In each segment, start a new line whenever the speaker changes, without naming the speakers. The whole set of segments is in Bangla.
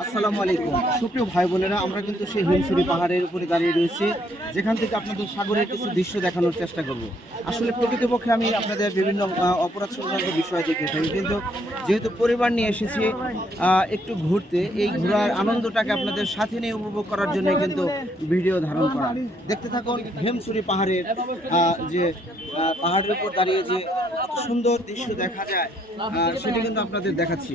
আসসালামু আলাইকুম। সুপ্রিয় ভাই বোনেরা, আমরা কিন্তু সেই হিমসুরি পাহাড়ের উপরে দাঁড়িয়ে রয়েছি। যেখান থেকে আপনাদের সাগরের কিছু দৃশ্য দেখানোর চেষ্টা করব। আসলে প্রকৃতপক্ষে আমি আপনাদের বিভিন্ন অপরাধ সংক্রান্ত বিষয় দেখে থাকি। কিন্তু যেহেতু পরিবার নিয়ে এসেছি একটু ঘুরতে, এই ঘোরার আনন্দটাকে আপনাদের সাথে নিয়ে উপভোগ করার জন্য কিন্তু ভিডিও ধারণ করা। দেখতে থাকুন হেমসুরি পাহাড়ের যে পাহাড়ের উপর দাঁড়িয়ে যে সুন্দর দৃশ্য দেখা যায় সেটি কিন্তু আপনাদের দেখাচ্ছি।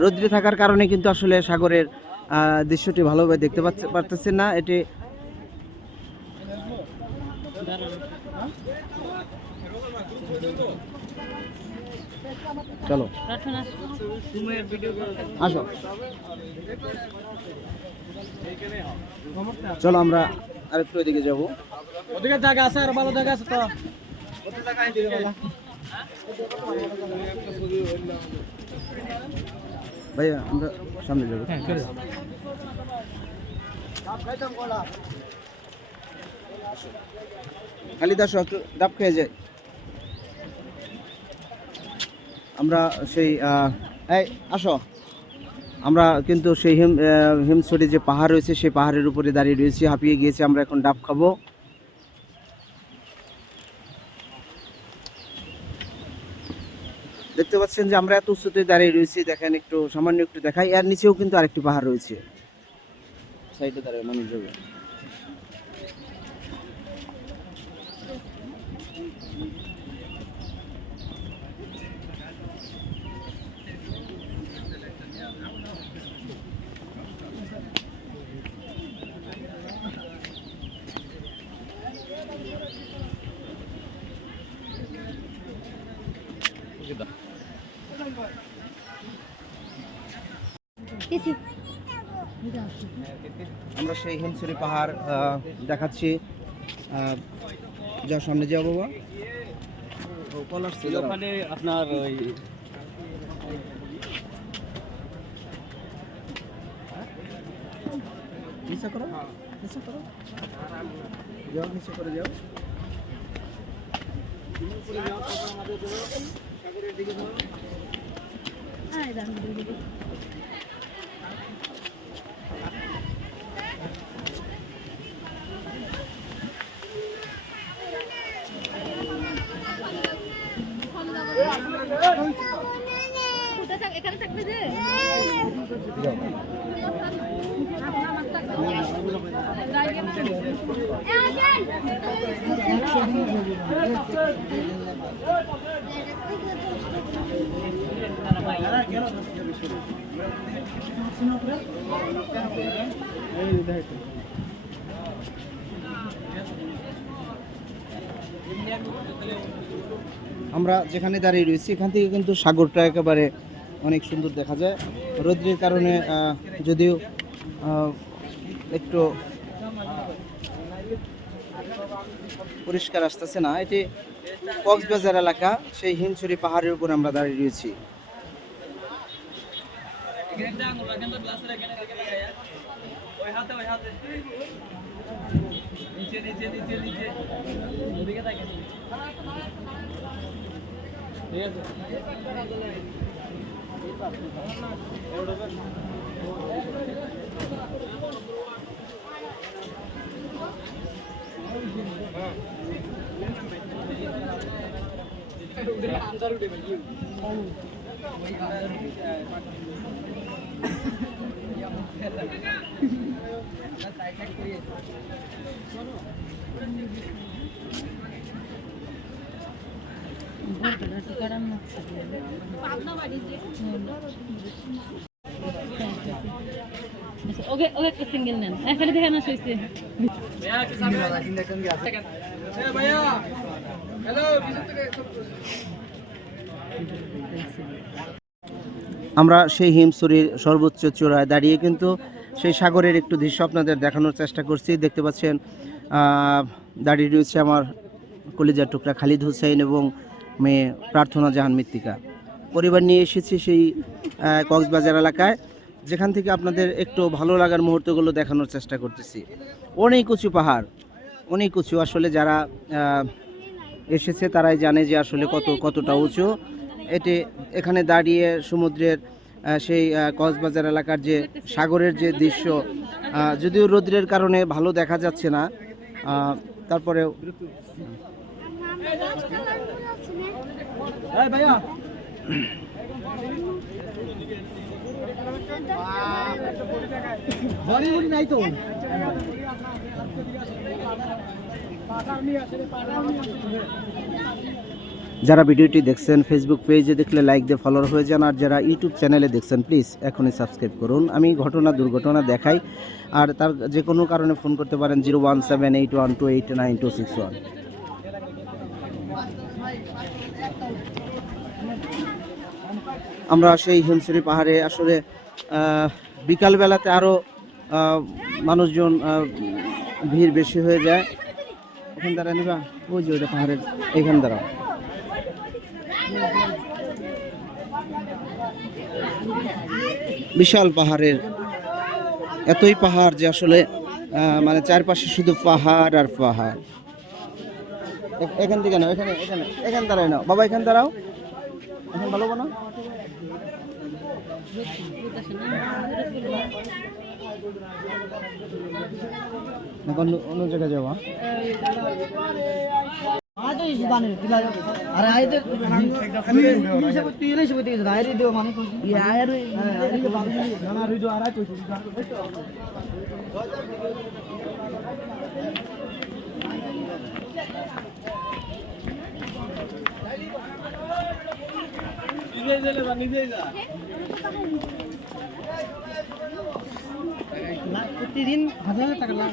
রৌদ্রে থাকার কারণে কিন্তু আসলে সাগরের দৃশ্যটি ভালোভাবে দেখতে পাচ্ছে পারতেছেন না। এটি চলো। আসো। চলো আমরা আরেকটু ওইদিকে যাব।
ওদিকে জায়গা আছে আর ভালো জায়গা আছে তো।
ভাইয়া আমরা সামনে যাব। খালি দাস ডাব খেয়ে যায় আমরা সেই আহ, এই আসো। আমরা কিন্তু সেই হিম হিমছড়ি যে পাহাড় রয়েছে সেই পাহাড়ের উপরে দাঁড়িয়ে রয়েছি হাঁপিয়ে গিয়েছি। আমরা এখন ডাব খাব। দেখতে পাচ্ছেন যে আমরা এত উচ্চতে দাঁড়িয়ে রয়েছি, দেখেন একটু সামান্য একটু দেখাই। এর নিচেও কিন্তু আরেকটি পাহাড় রয়েছে। সাইডে দাঁড়ায় মানুষ যাবে আমরা সেই হিমছড়ি পাহাড় আহ, দেখাচ্ছি। যাও সামনে যাও বাবা।
ওখানে আপনার ওই
নিচে করো নিচে করো। যাও নিচে করে যাও। সাগরের দিকে যাও
এখানে থাকবে যে
যাও আমরা যেখানে দাঁড়িয়ে রয়েছি, এখান থেকে কিন্তু সাগরটা একেবারে অনেক সুন্দর দেখা যায়। রৌদ্রের কারণে যদিও একটু পরিষ্কার আসতেছে না, এটি কক্সবাজার এলাকা, সেই হিমছড়ি পাহাড়ের উপর আমরা দাঁড়িয়ে রয়েছি।
নিচে নিচে নিচে নিচে। ওদিকে থাকেন ঠিক আছে।
ওকে ওকে একটা সিঙ্গেল নেন। এখানে দেখে না
এ ভাইয়া
আমরা সেই হিমসুরির সর্বোচ্চ চূড়ায় দাঁড়িয়ে কিন্তু সেই সাগরের একটু দৃশ্য আপনাদের দেখানোর চেষ্টা করছি। দেখতে পাচ্ছেন দাঁড়িয়ে রয়েছে আমার কলিজার টুকরা খালিদ হুসাইন এবং মেয়ে প্রার্থনা জাহান মৃত্তিকা। পরিবার নিয়ে এসেছি সেই কক্সবাজার এলাকায়, যেখান থেকে আপনাদের একটু ভালো লাগার মুহূর্তগুলো দেখানোর চেষ্টা করতেছি। অনেক উঁচু পাহাড়, অনেক উঁচু। আসলে যারা এসেছে তারাই জানে যে আসলে কত, কতটা উঁচু। এটি এখানে দাঁড়িয়ে সমুদ্রের সেই কক্সবাজার এলাকার যে সাগরের যে দৃশ্য যদিও রৌদ্রের কারণে ভালো দেখা যাচ্ছে না তারপরেও
বাড়ি বুড়ি নাই তো।
যারা ভিডিওটি দেখছেন ফেসবুক পেজে দেখলে লাইক দিয়ে ফলোয়ার হয়ে যান, আর যারা ইউটিউব চ্যানেলে দেখছেন প্লিজ এখনই সাবস্ক্রাইব করুন। আমি ঘটনা, দুর্ঘটনা দেখাই, আর তার যে কোনো কারণে ফোন করতে পারেন zero one seven eight one two eight nine two six one আমরা সেই হিমসুরি পাহাড়ে আসলে বিকালবেলাতে আরও মানুষজন ভিড় বেশি হয়ে যায়। এখান দ্বারা নিবা? ওই যে ওইটা পাহাড়ের এখান দ্বারা বিশাল পাহাড়ের, এতই পাহাড় যে আসলে মানে চারপাশে শুধু পাহাড় আর পাহাড়। এখান থেকে নাও, এখানে এখানে, এখান দাঁড়ায় নাও। বাবা, এখান দাঁড়াও। এখন ভালো বানো এখন অন্য জায়গায় যাব
নিজেই যা প্রতিদিন হাজার টাকা লাখ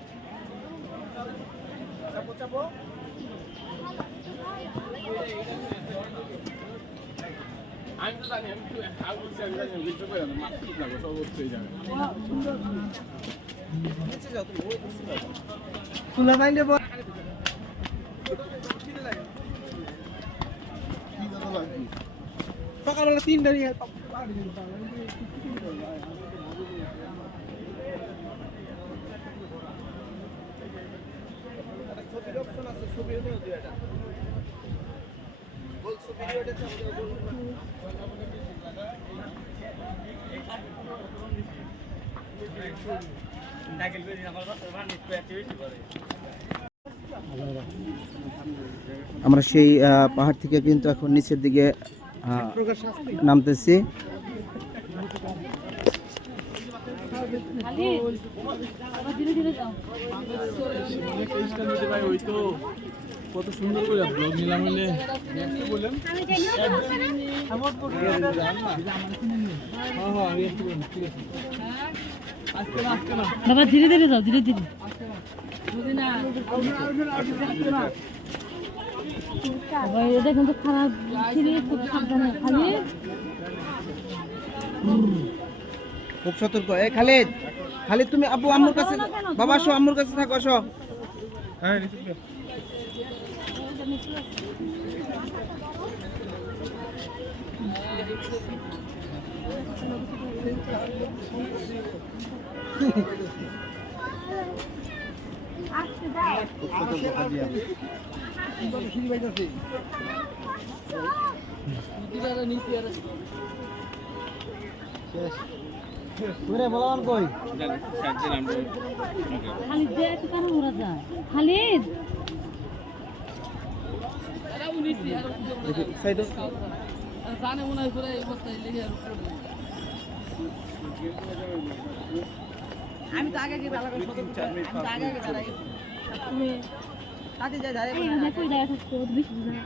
এক সাথে
ওই সঞ্জিদা বলি পাবো ফোন করছে ঠিক আছে ঠিক আছে আমি পরে ফোন করছি তুলা পাইলে বল সকালবেলা তিনটা নিয়ে
আমরা সেই আহ, পাহাড় থেকে কিন্তু এখন নিচের দিকে আহ, নামতেছি
খালি ধীরে ধীরে যাও
কত সুন্দর করে ব্লগ নিলাম
আমি
বাবা, ধীরে ধীরে যাও, ধীরে ধীরে। এটা কিন্তু খারাপ খালি।
খুব সতর্ক। এ খালিদ খালিদ তুমি আব্বু আম্মুর কাছে বাবা আসো আম্মুর কাছে থাকো আসো।
তোরে বলান কই?
খালিদ দেখ কেন ওরা যায়? খালিদ!
দেখি সাইডে
আমি তো আগে গিয়ে ভালো করে। আমি তো আগে আগে দাঁড়াই
তুমি
দাঁড়াই
এই কই থাকতো বেশি না।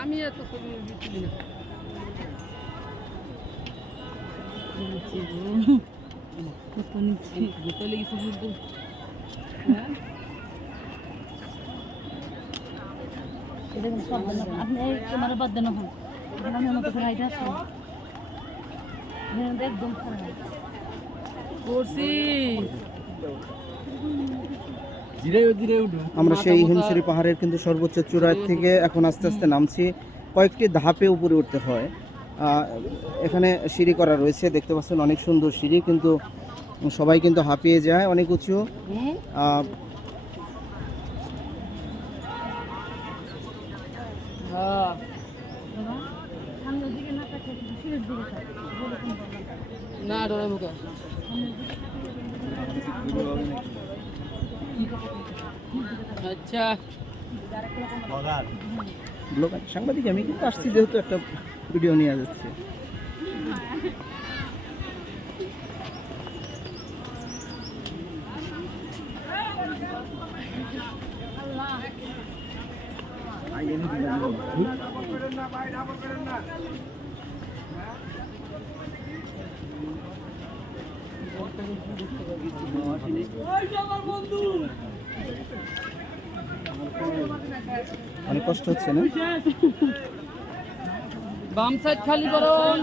আমি এত ছবি দিচ্ছি না
আমার
সেই হিমসিরি পাহাড়ের কিন্তু সর্বোচ্চ চূড়া থেকে এখন আস্তে আস্তে নামছি। কয়েকটি ধাপে উপরে উঠতে হয়। এখানে সিঁড়ি করা রয়েছে দেখতে পাচ্ছেন অনেক সুন্দর সিঁড়ি কিন্তু সবাই কিন্তু হাঁপিয়ে যায় অনেক উঁচু।
হ্যাঁ
না
আচ্ছা।
সাংবাদিক আমি কিন্তু আসছি যেহেতু একটা ভিডিও নিয়ে যাচ্ছে অনেক কষ্ট হচ্ছে না?
বাম সাইড খালি করুন।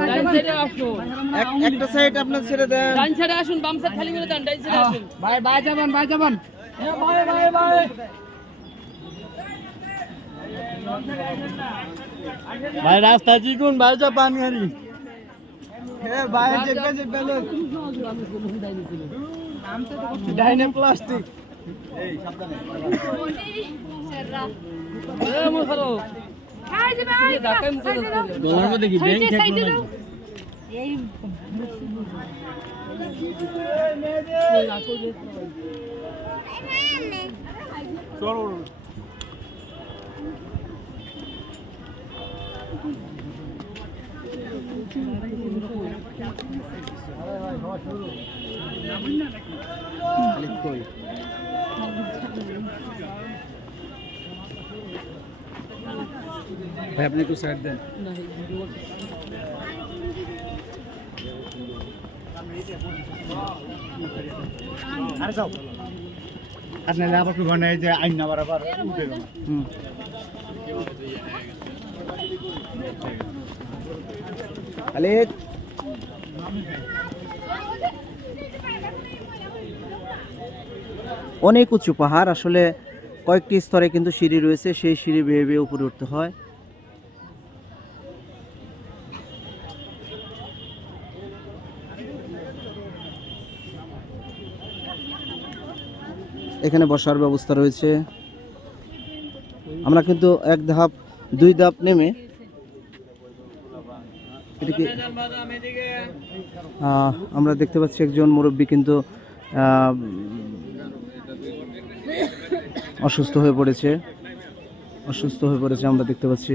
ডাইন সাইডে আসুন।
এক- একটা সাইড আপনার ছেড়ে দেন।
ডাইন সাইডে আসুন বাম সাইড খালি করে দেন ডাইন সাইডে আসুন। ভাই ভাই যাবেন ভাই যাবেন। ভাই ভাই ভাই।
ভাই রাস্তা চিকুন ভাই যা পানি হারি
বাইরে যেতে যেতে লোক
ডাইনে প্লাস্টিক।
এই।
যাচ্ছে
গলার মধ্যে কি ব্যাংক।
এই
কই
ভাই আপনি একটু সাইড দেন। আরে যাও। আর নাহলে আবার ঘনে যে আইন না বারবার উঠে গেল
হুম। খালিদ অনেক উঁচু পাহাড়। আসলে কয়েকটি স্তরে কিন্তু সিঁড়ি রয়েছে, সেই সিঁড়ি বেয়ে বেয়ে উপরে উঠতে হয়। এখানে বসার ব্যবস্থা রয়েছে। আমরা কিন্তু এক ধাপ, দুই ধাপ নেমে এটা কি? আহ, আমরা দেখতে পাচ্ছি একজন মুরব্বী কিন্তু অসুস্থ হয়ে পড়েছে। অসুস্থ হয়ে পড়েছে আমরা দেখতে পাচ্ছি।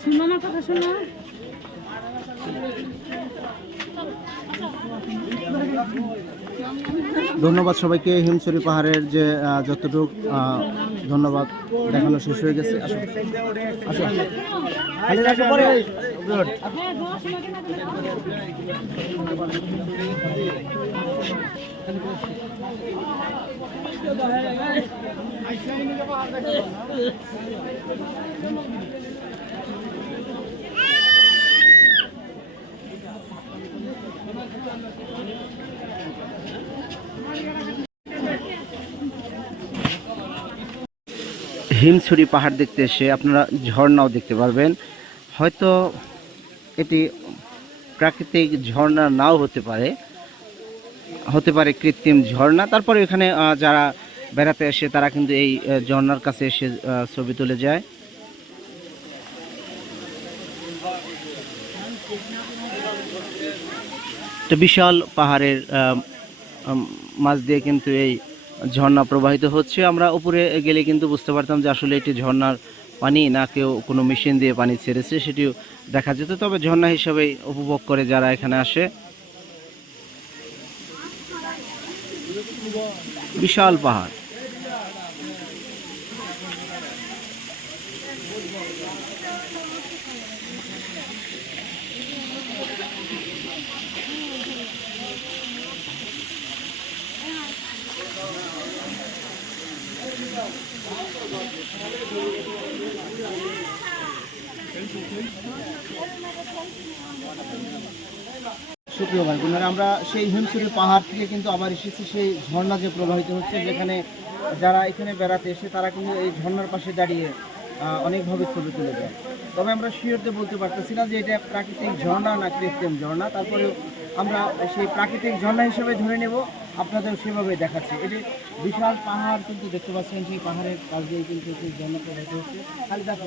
শুনো আমার কথা শোনো
ধন্যবাদ সবাইকে। হিমছড়ি পাহাড়ের যে যতটুক ধন্যবাদ দেখানো শেষ হয়ে গেছে। হিমছড়ি পাহাড় দেখতে এসে আপনারা ঝর্ণাও দেখতে পারবেন। হয়তো এটি প্রাকৃতিক ঝর্ণা নাও হতে পারে হতে পারে কৃত্রিম ঝর্ণা। তারপরে এখানে যারা বেড়াতে আসে, তারা কিন্তু এই ঝর্ণার কাছে এসে ছবি তুলে যায়। তো বিশাল পাহাড়ের মাঝ দিয়ে কিন্তু এই ঝর্ণা প্রবাহিত হচ্ছে। আমরা উপরে গেলে কিন্তু বুঝতে পারতাম যে আসলে এটি ঝর্ণার পানি না, কেউ কোনো মেশিন দিয়ে পানি ছেড়েছে, সেটিও দেখা যেত। তবে ঝর্ণা হিসেবে উপভোগ করে যারা এখানে আসে। বিশাল পাহাড়। সুপ্রিয় ভাই বোনেরা আমরা সেই হিমসুরি পাহাড় থেকে কিন্তু আবার এসেছি, সেই ঝর্ণা যে প্রবাহিত হচ্ছে, যেখানে যারা এখানে বেড়াতে এসে তারা কিন্তু এই ঝর্ণার পাশে দাঁড়িয়ে অনেকভাবে ছবি তুলে যায় তবে আমরা শিওরতে বলতে পারতেছি না যে এটা প্রাকৃতিক ঝর্ণা না কৃত্রিম ঝর্ণা, তারপরেও আমরা সেই প্রাকৃতিক ঝর্ণা হিসেবে ধরে নেব, আপনাদের সেভাবে দেখাচ্ছি। এটি বিশাল পাহাড় কিন্তু দেখতে পাচ্ছেন, সেই পাহাড়ের কাছ দিয়ে কিন্তু সেই ঝর্ণা প্রবাহিত হচ্ছে। খালি দেখো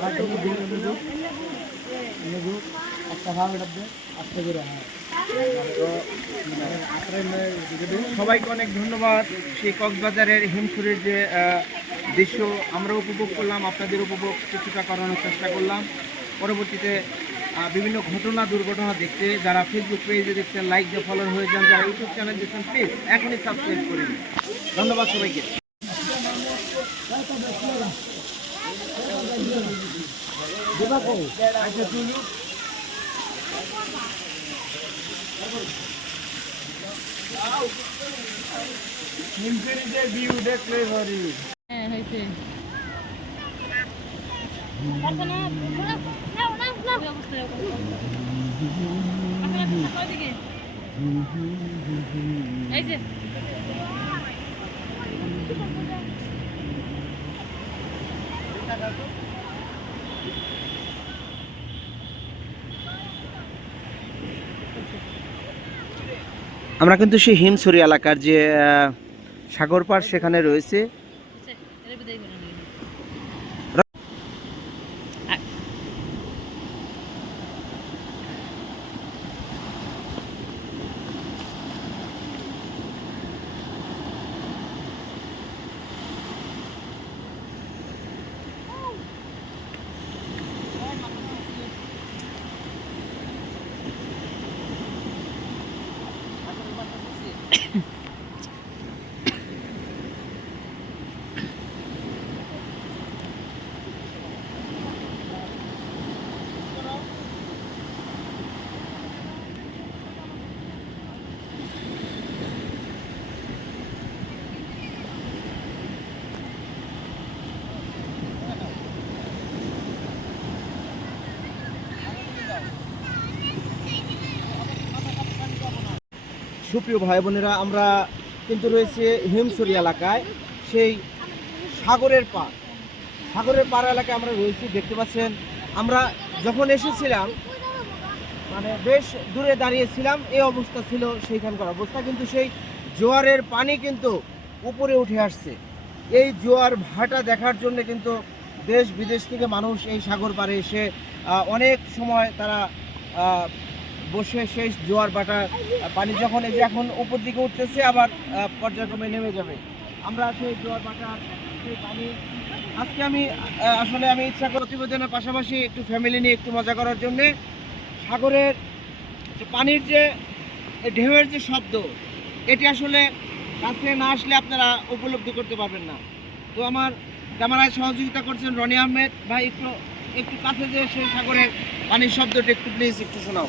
আসো বাবা
একটা ভাব এটা দিয়ে করে হ্যাঁ।
সবাইকে অনেক ধন্যবাদ। সেই কক্সবাজারের হিমছড়ির যে দৃশ্য আমরা উপভোগ করলাম আপনাদের উপভোগ কিছুটা করানোর চেষ্টা করলাম। পরবর্তীতে বিভিন্ন ঘটনা দুর্ঘটনা দেখতে যারা ফেসবুক পেজে দেখছেন লাইক দিয়ে ফলোয়ার হয়ে যান যারা ইউটিউব চ্যানেল দেখছেন প্লিজ এখনই সাবস্ক্রাইব করে নিন। ধন্যবাদ সবাইকে।
হ্যাঁ হয়েছে
পারছ না? নাও, নাও, নাও।
এই আপনার পিছনে কয় দিকে? এই যে
আমরা কিন্তু সেই হিমছড়ি এলাকার যে সাগরপাড় সাগর পাড় সেখানে রয়েছে
দেই করে নিয়ে
সুপ্রিয় ভাই বোনেরা, আমরা কিন্তু রয়েছে হিমসরি এলাকায়, সেই সাগরের পাড়। সাগরের পাড় এলাকায় আমরা রয়েছি, দেখতে পাচ্ছেন, আমরা যখন এসেছিলাম মানে বেশ দূরে দাঁড়িয়েছিলাম, এই অবস্থা ছিল সেইখানকার অবস্থা, কিন্তু সেই জোয়ারের পানি কিন্তু উপরে উঠে আসছে। এই জোয়ার ভাটা দেখার জন্য কিন্তু দেশ বিদেশ থেকে মানুষ এই সাগর পাড়ে এসে অনেক সময় তারা বসে সেই জোয়ার আহ, পানি যখন এই যে এখন উপর দিকে উঠতেছে আবার পর্যায়ক্রমে নেমে যাবে। আমরা সেই জোয়ার ভাটা সেই পানি আজকে আমি আসলে আমি ইচ্ছা করি প্রতিবেদনের পাশাপাশি একটু ফ্যামিলি নিয়ে একটু মজা করার জন্যে সাগরের যে পানির যে ঢেউয়ের যে শব্দ এটি আসলে কাছে না আসলে আপনারা উপলব্ধি করতে পারবেন না। তো আমার ক্যামেরায় সহযোগিতা করছেন রনি আহমেদ। ভাই একটু একটু কাছে যে সেই সাগরের পানির শব্দটি একটু প্লিজ একটু শোনাও।